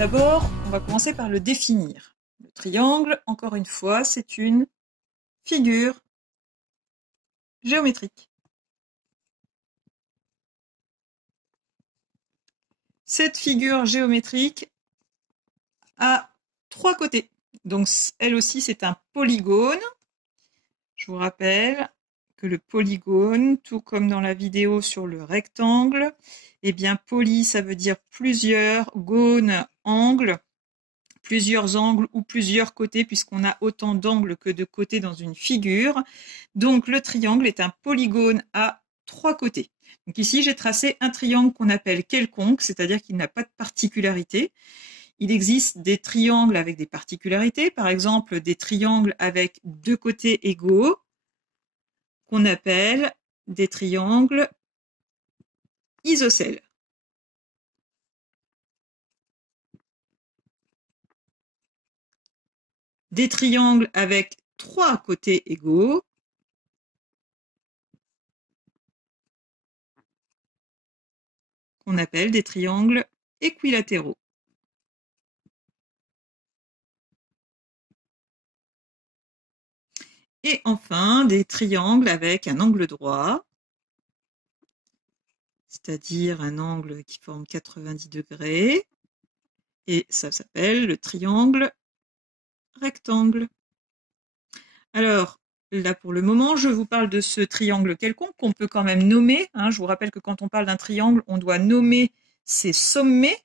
D'abord, on va commencer par le définir. Le triangle, encore une fois, c'est une figure géométrique. Cette figure géométrique a trois côtés. Donc, elle aussi, c'est un polygone. Je vous rappelle que le polygone, tout comme dans la vidéo sur le rectangle, eh bien, poly, ça veut dire plusieurs, gone, angle, plusieurs angles ou plusieurs côtés, puisqu'on a autant d'angles que de côtés dans une figure. Donc, le triangle est un polygone à trois côtés. Donc ici, j'ai tracé un triangle qu'on appelle quelconque, c'est-à-dire qu'il n'a pas de particularité. Il existe des triangles avec des particularités, par exemple des triangles avec deux côtés égaux, qu'on appelle des triangles isocèles. Des triangles avec trois côtés égaux, qu'on appelle des triangles équilatéraux. Et enfin, des triangles avec un angle droit, c'est-à-dire un angle qui forme 90 degrés, et ça s'appelle le triangle rectangle. Alors, là pour le moment, je vous parle de ce triangle quelconque qu'on peut quand même nommer. Je vous rappelle que quand on parle d'un triangle, on doit nommer ses sommets.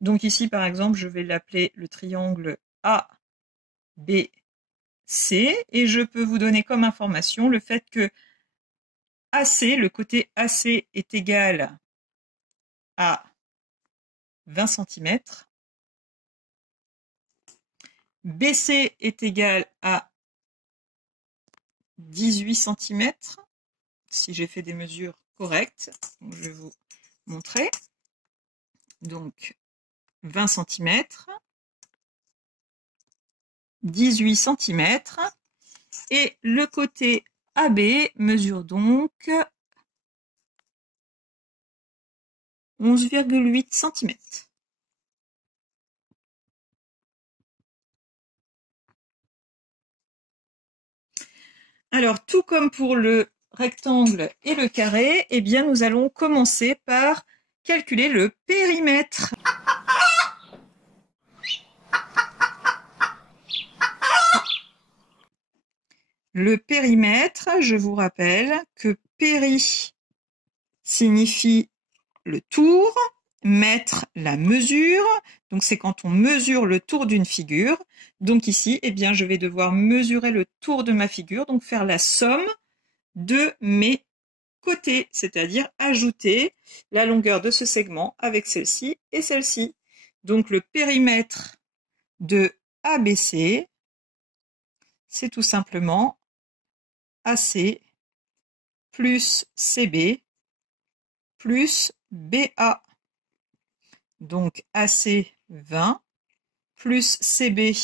Donc ici, par exemple, je vais l'appeler le triangle ABC, et je peux vous donner comme information le fait que AC, le côté AC est égal à 20 cm, BC est égal à 18 cm, si j'ai fait des mesures correctes. Donc, je vais vous montrer. Donc, 20 cm, 18 cm, et le côté AB mesure donc 11,8 cm. Alors, tout comme pour le rectangle et le carré, eh bien, nous allons commencer par calculer le périmètre. Le périmètre, je vous rappelle que péri signifie le tour, mètre la mesure, donc c'est quand on mesure le tour d'une figure. Donc ici, eh bien, je vais devoir mesurer le tour de ma figure, donc faire la somme de mes côtés, c'est-à-dire ajouter la longueur de ce segment avec celle-ci et celle-ci. Donc le périmètre de ABC, c'est tout simplement AC plus CB plus BA. Donc AC 20 plus CB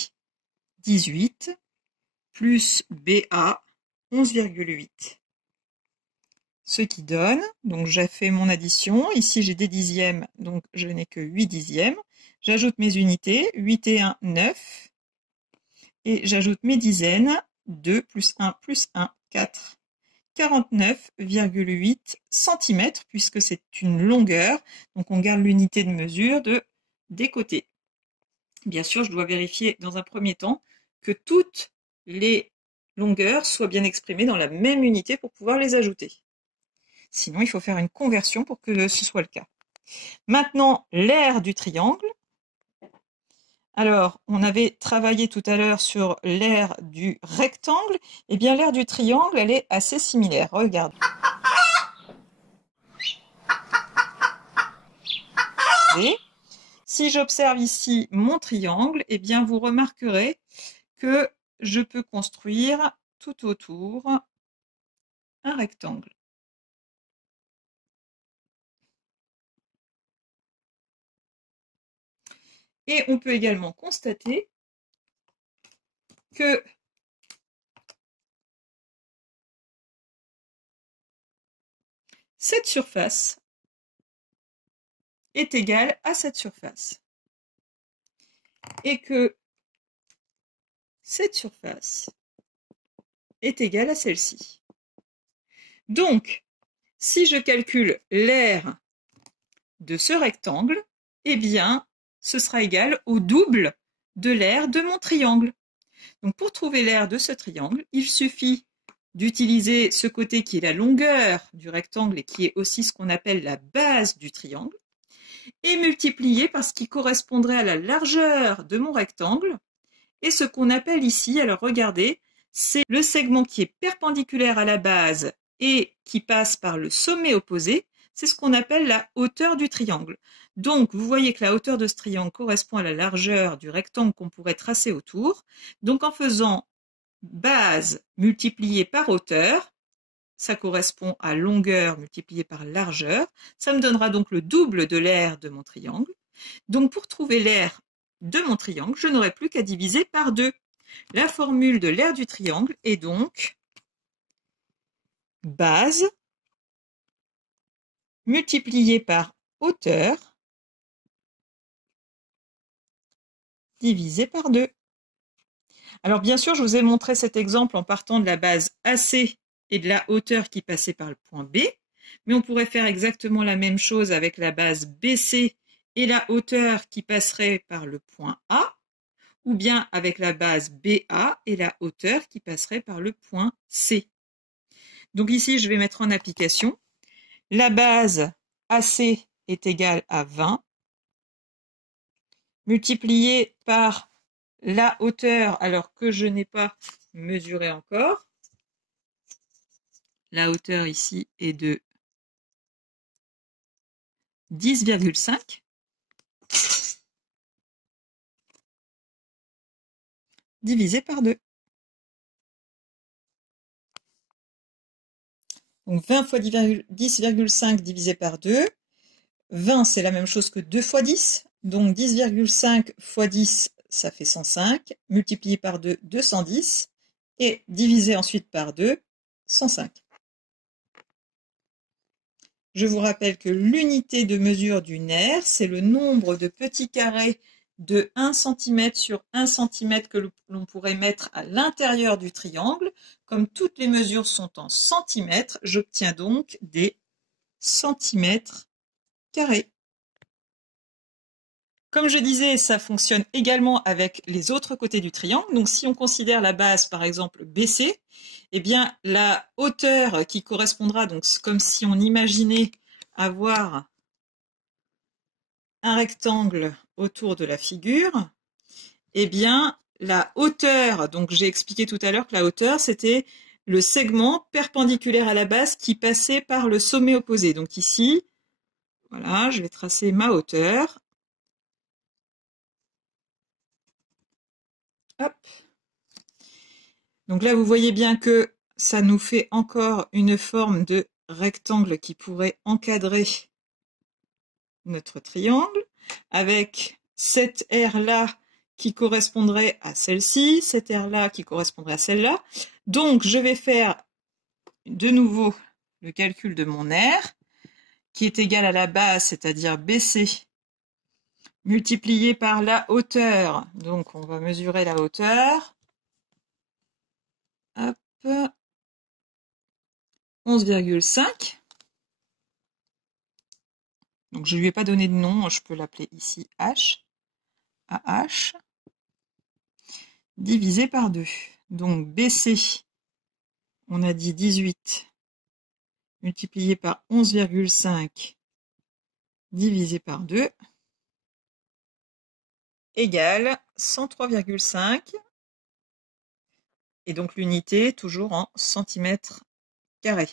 18 plus BA 11,8. Ce qui donne, donc j'ai fait mon addition, ici j'ai des dixièmes, donc je n'ai que 8 dixièmes. J'ajoute mes unités, 8 et 1, 9. Et j'ajoute mes dizaines, 2 plus 1 plus 1, 4. 49,8 cm, puisque c'est une longueur, donc on garde l'unité de mesure des côtés. Bien sûr, je dois vérifier dans un premier temps que toutes les longueurs soient bien exprimées dans la même unité pour pouvoir les ajouter. Sinon, il faut faire une conversion pour que ce soit le cas. Maintenant, l'aire du triangle. Alors, on avait travaillé tout à l'heure sur l'aire du rectangle. Eh bien, l'aire du triangle, elle est assez similaire. Regarde. Et si j'observe ici mon triangle, eh bien, vous remarquerez que je peux construire tout autour un rectangle. Et on peut également constater que cette surface est égale à cette surface. et que cette surface est égale à celle-ci. Donc, si je calcule l'aire de ce rectangle, eh bien, ce sera égal au double de l'aire de mon triangle. Donc, pour trouver l'aire de ce triangle, il suffit d'utiliser ce côté qui est la longueur du rectangle et qui est aussi ce qu'on appelle la base du triangle, et multiplier par ce qui correspondrait à la largeur de mon rectangle, et ce qu'on appelle ici, alors regardez, c'est le segment qui est perpendiculaire à la base et qui passe par le sommet opposé, c'est ce qu'on appelle la hauteur du triangle. Donc, vous voyez que la hauteur de ce triangle correspond à la largeur du rectangle qu'on pourrait tracer autour. Donc, en faisant base multipliée par hauteur, ça correspond à longueur multipliée par largeur. Ça me donnera donc le double de l'aire de mon triangle. Donc, pour trouver l'aire de mon triangle, je n'aurai plus qu'à diviser par 2. La formule de l'aire du triangle est donc base multipliée par hauteur divisé par 2. Alors bien sûr, je vous ai montré cet exemple en partant de la base AC et de la hauteur qui passait par le point B, mais on pourrait faire exactement la même chose avec la base BC et la hauteur qui passerait par le point A, ou bien avec la base BA et la hauteur qui passerait par le point C. Donc ici, je vais mettre en application. La base AC est égale à 20, multiplié par la hauteur, alors que je n'ai pas mesuré encore. La hauteur ici est de 10,5. Divisé par 2. Donc 20 fois 10,5 divisé par 2. 20, c'est la même chose que 2 fois 10. Donc 10,5 fois 10, ça fait 105. Multiplié par 2, 210. Et divisé ensuite par 2, 105. Je vous rappelle que l'unité de mesure d'une aire, c'est le nombre de petits carrés de 1 cm sur 1 cm que l'on pourrait mettre à l'intérieur du triangle. Comme toutes les mesures sont en centimètres, j'obtiens donc des centimètres carrés. Comme je disais, ça fonctionne également avec les autres côtés du triangle. Donc si on considère la base par exemple BC, eh bien la hauteur qui correspondra, donc comme si on imaginait avoir un rectangle autour de la figure, eh bien la hauteur, donc j'ai expliqué tout à l'heure que la hauteur c'était le segment perpendiculaire à la base qui passait par le sommet opposé. Donc ici, voilà, je vais tracer ma hauteur. Hop. Donc là, vous voyez bien que ça nous fait encore une forme de rectangle qui pourrait encadrer notre triangle, avec cette aire-là qui correspondrait à celle-ci, cette aire-là qui correspondrait à celle-là. Donc, je vais faire de nouveau le calcul de mon aire, qui est égal à la base, c'est-à-dire BC, multiplié par la hauteur. Donc, on va mesurer la hauteur. Hop. 11,5. Donc, je ne lui ai pas donné de nom, je peux l'appeler ici H, AH, divisé par 2. Donc, BC, on a dit 18, multiplié par 11,5, divisé par 2, égale 103,5. Et donc, l'unité, toujours en centimètres carrés.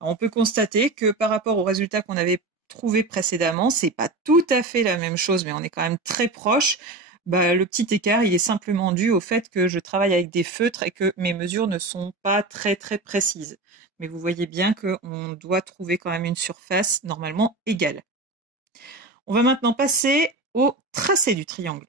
On peut constater que par rapport au résultat qu'on avait trouvé précédemment, c'est pas tout à fait la même chose, mais on est quand même très proche. Le petit écart, il est simplement dû au fait que je travaille avec des feutres et que mes mesures ne sont pas très très précises. Mais vous voyez bien qu'on doit trouver quand même une surface normalement égale. On va maintenant passer au tracé du triangle.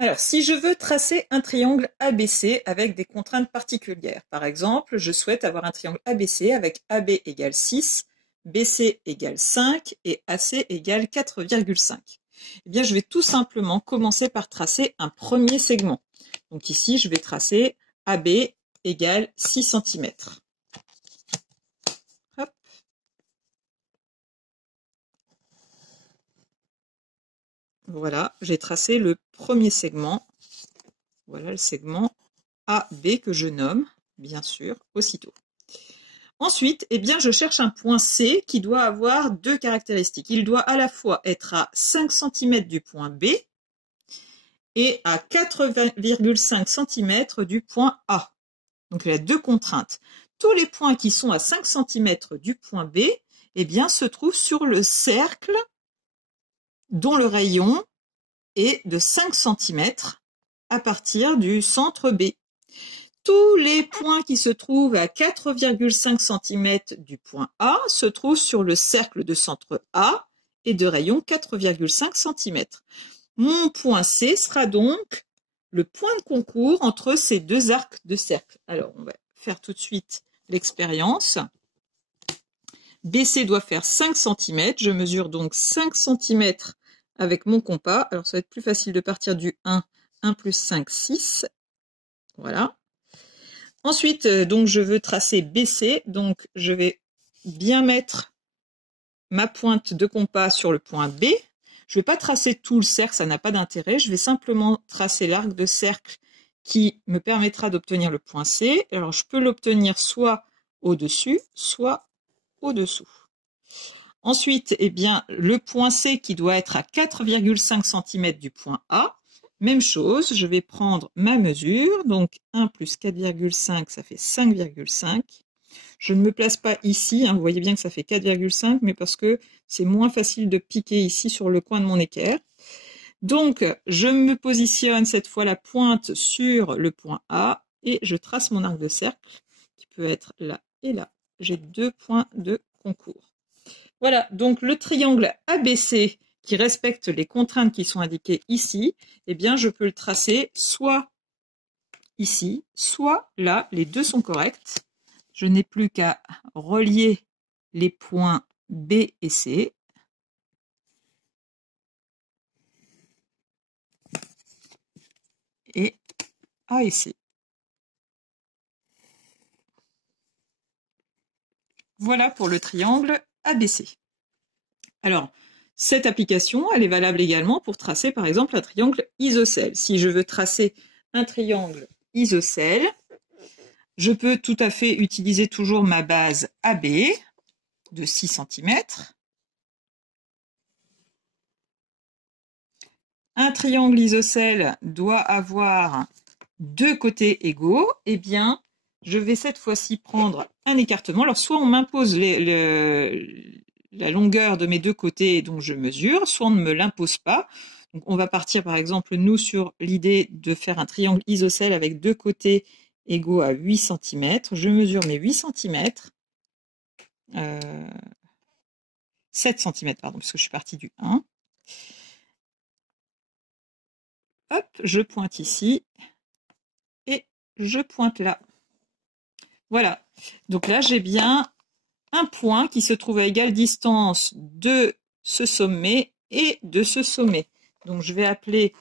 Alors, si je veux tracer un triangle ABC avec des contraintes particulières, par exemple, je souhaite avoir un triangle ABC avec AB égale 6, BC égale 5 et AC égale 4,5. Eh bien, je vais tout simplement commencer par tracer un premier segment. Donc ici, je vais tracer AB égale 6 cm. Hop. Voilà, j'ai tracé le premier segment. Voilà le segment AB que je nomme, bien sûr, aussitôt. Ensuite, eh bien, je cherche un point C qui doit avoir deux caractéristiques. Il doit à la fois être à 5 cm du point B et à 4,5 cm du point A. Donc il y a deux contraintes. Tous les points qui sont à 5 cm du point B, eh bien, se trouvent sur le cercle dont le rayon est de 5 cm à partir du centre B. Tous les points qui se trouvent à 4,5 cm du point A se trouvent sur le cercle de centre A et de rayon 4,5 cm. Mon point C sera donc le point de concours entre ces deux arcs de cercle. Alors, on va faire tout de suite l'expérience. BC doit faire 5 cm. Je mesure donc 5 cm avec mon compas. Alors, ça va être plus facile de partir du 1. 1 plus 5, 6. Voilà. Ensuite, donc je veux tracer BC, donc je vais bien mettre ma pointe de compas sur le point B. Je ne vais pas tracer tout le cercle, ça n'a pas d'intérêt. Je vais simplement tracer l'arc de cercle qui me permettra d'obtenir le point C. Alors je peux l'obtenir soit au-dessus, soit au-dessous. Ensuite, eh bien, le point C qui doit être à 4,5 cm du point A. Même chose, je vais prendre ma mesure, donc 1 plus 4,5, ça fait 5,5. Je ne me place pas ici, hein, vous voyez bien que ça fait 4,5, mais parce que c'est moins facile de piquer ici sur le coin de mon équerre. Donc, je me positionne cette fois la pointe sur le point A et je trace mon arc de cercle qui peut être là et là. J'ai deux points de concours. Voilà, donc le triangle ABC qui respecte les contraintes qui sont indiquées ici, eh bien je peux le tracer soit ici, soit là, les deux sont corrects. Je n'ai plus qu'à relier les points B et C. Et A et C. Voilà pour le triangle ABC. Alors, cette application, elle est valable également pour tracer par exemple un triangle isocèle. Si je veux tracer un triangle isocèle, je peux tout à fait utiliser toujours ma base AB de 6 cm. Un triangle isocèle doit avoir deux côtés égaux. Eh bien, je vais cette fois-ci prendre un écartement. Alors, soit on m'impose la longueur de mes deux côtés dont je mesure, soit on ne me l'impose pas. Donc, on va partir, par exemple, nous, sur l'idée de faire un triangle isocèle avec deux côtés égaux à 8 cm. Je mesure mes 8 cm. 7 cm, pardon, parce que je suis partie du 1. Hop, je pointe ici. Et je pointe là. Voilà. Donc là, j'ai bien un point qui se trouve à égale distance de ce sommet et de ce sommet. Donc je vais appeler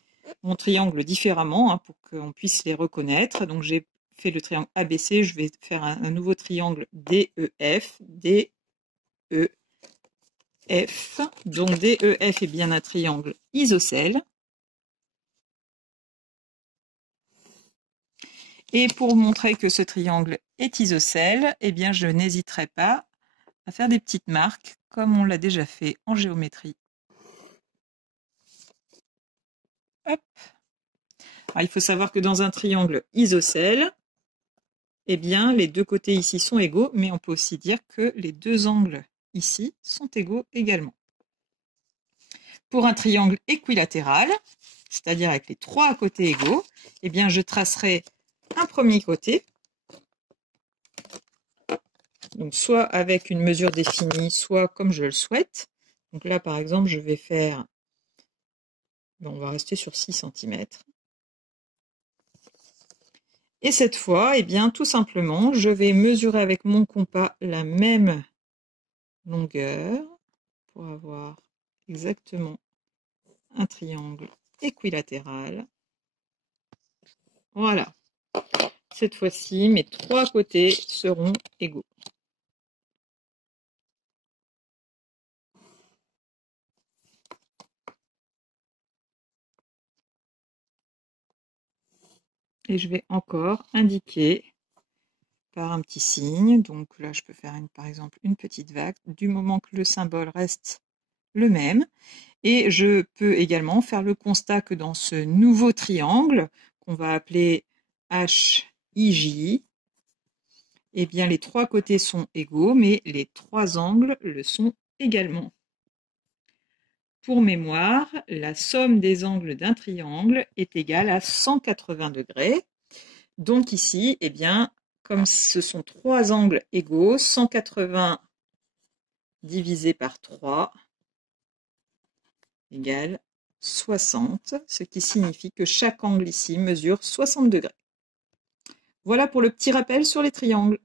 mon triangle différemment hein, pour qu'on puisse les reconnaître. Donc j'ai fait le triangle ABC, je vais faire un nouveau triangle DEF. DEF. Donc DEF est bien un triangle isocèle. Et pour montrer que ce triangle est isocèle, eh bien je n'hésiterai pas à faire des petites marques, comme on l'a déjà fait en géométrie. Hop. Alors, il faut savoir que dans un triangle isocèle, eh bien les deux côtés ici sont égaux, mais on peut aussi dire que les deux angles ici sont égaux également. Pour un triangle équilatéral, c'est-à-dire avec les trois côtés égaux, eh bien je tracerai un premier côté, donc soit avec une mesure définie, soit comme je le souhaite. Donc là, par exemple, je vais faire, on va rester sur 6 cm. Et cette fois, eh bien, tout simplement, je vais mesurer avec mon compas la même longueur pour avoir exactement un triangle équilatéral. Voilà. Cette fois-ci, mes trois côtés seront égaux. Et je vais encore indiquer par un petit signe. Donc là, je peux faire par exemple une petite vague, du moment que le symbole reste le même. Et je peux également faire le constat que dans ce nouveau triangle, qu'on va appeler HIJ, eh bien les trois côtés sont égaux, mais les trois angles le sont également. Pour mémoire, la somme des angles d'un triangle est égale à 180 degrés. Donc ici, eh bien, comme ce sont trois angles égaux, 180 divisé par 3 égale 60, ce qui signifie que chaque angle ici mesure 60 degrés. Voilà pour le petit rappel sur les triangles.